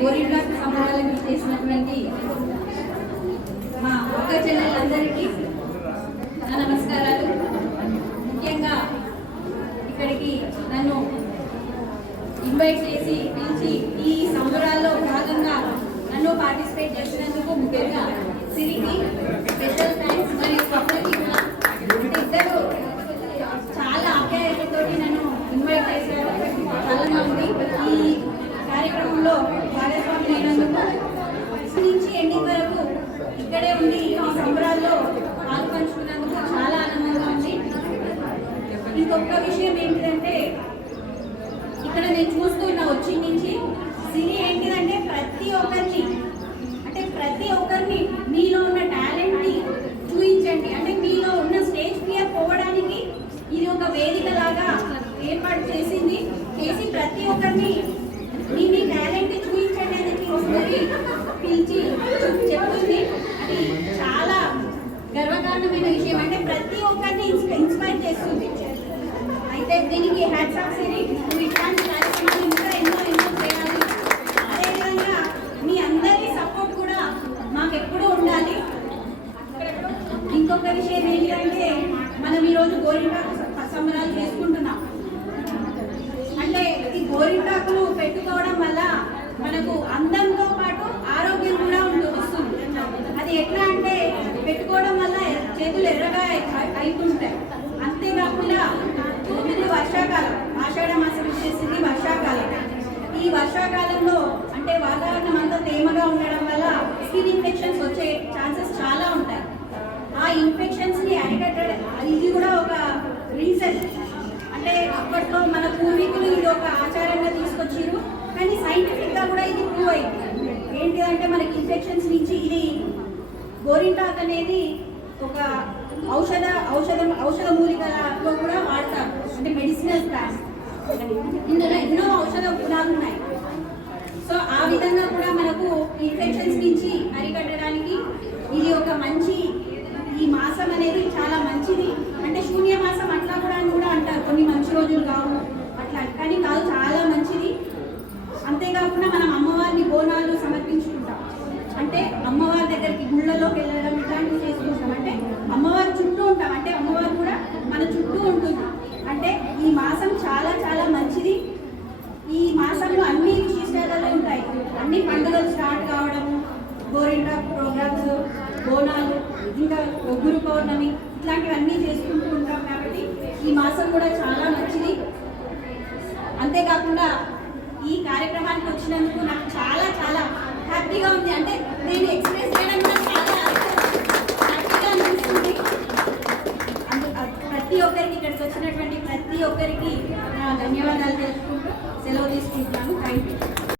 గోరింటాకు సంబరాలకు చేసినటువంటి మా ఒక్క చెల్లెళ్ళందరికీ నా నమస్కారాలు. ముఖ్యంగా ఇక్కడికి నన్ను ఇన్వైట్ చేసి పిలిచి ఈ సంబరాల్లో భాగంగా నన్ను పార్టిసిపేట్ చేసినందుకు ముఖ్యంగా సిరికి స్పెషల్ థ్యాంక్స్ మరియు స్వప్నకి కూడా ఇద్దరు చాలా ఆప్యాయతతోటి నన్ను ఇన్వైట్ చేశారు. చాలా మంది. ఈ కార్యక్రమంలో భాగస్వామి అయినందుకు ఫస్ట్ నుంచి ఎండింగ్ వరకు ఇక్కడే ఉండి ఈ సంబరాల్లో పాలు పంచుకున్నందుకు చాలా ఆనందంగా ఉంది ఇంకొక విషయం ఏంటిదంటే ఇక్కడ నేను చూస్తున్నా వచ్చి నుంచి సినీ ఏంటిదంటే ప్రతి ఒక్కరిని అంటే ప్రతి ఒక్కరిని మీలో ఉన్న టాలెంట్ని చూపించండి అంటే మీలో ఉన్న స్టేజ్ ఫియర్ పోవడానికి ఇది ఒక వేదిక లాగా ఏర్పాటు చేసింది. చేసి ప్రతి ఒక్కరిని మీ మీ టాలెంట్ చూపించండి అనేది ఒకసారి పిలిచి చెప్తుంది. అది చాలా గర్వకారణమైన విషయం. అంటే ప్రతి ఒక్కరిని ఇన్స్పైర్ చేస్తుంది. దీనికి హ్యాట్స్ ఆఫ్ సిరి నువ్వు ఇట్లాంటి కార్యక్రమాలు ఇంకా ఎన్నో ఎన్నో చేయాలి. అదేవిధంగా మీ అందరి సపోర్ట్ కూడా మాకు ఎప్పుడూ ఉండాలి. ఇంకొక విషయం ఏంటంటే మనం ఈరోజు గోరింటాకు సంబరాలు చేసుకుంటున్నాం. అంటే ఈ గోరింటాకులు పెట్టుకోవడం వల్ల మనకు అందంతో పాటు ఆరోగ్యం కూడా ఉంటు వస్తుంది అది ఎట్లా అంటే పెట్టుకోవడం వల్ల చేతులు ఎర్రగా అయి- అవుతుంటాయి అంతేకాకుండా ఇది వర్షాకాలం ఆషాఢ మాసం వచ్చేసింది వర్షాకాలం ఈ వర్షాకాలంలో అంటే వాతావరణం అంతా తేమగా ఉండడం వల్ల స్కిన్ ఇన్ఫెక్షన్స్ వచ్చే ఛాన్సెస్ చాలా ఉంటాయి. ఆ ఇన్ఫెక్షన్స్ని అరికట్టడం అది ఇది కూడా ఒక రీజన్. అంటే అప్పట్లో మన పూర్వీకులు ఇది ఒక ఆచారంగా తీసుకొచ్చారు కానీ సైంటిఫిక్గా కూడా ఇది ప్రూవ్ అయింది. ఏంటిదంటే మనకి ఇన్ఫెక్షన్స్ నుంచి ఇది గోరింటాక్ అనేది ఒక ఔషధ ఔషధం ఔషధ మూలికలో కూడా వాడతారు. అంటే మెడిసినల్ ప్లాంట్స్ ఇందులో ఎన్నో ఔషధ మంచి బోనాలు ఇంకా ఒగ్గురు పౌర్ణమి ఇట్లాంటివన్నీ చేసుకుంటూ ఉంటాం కాబట్టి ఈ మాసం కూడా చాలా మంచిది. అంతేకాకుండా ఈ కార్యక్రమానికి వచ్చినందుకు నాకు చాలా చాలా హ్యాపీగా ఉంది. అంటే నేను ఎక్స్ప్రెస్ చేయడం కూడా చాలా హ్యాపీగా అనిపిస్తుంది. ప్రతి ఒక్కరికి ఇక్కడికి వచ్చినటువంటి ప్రతి ఒక్కరికి ధన్యవాదాలు తెలుసుకుంటూ సెలవు తీసుకుంటున్నాను. Thank you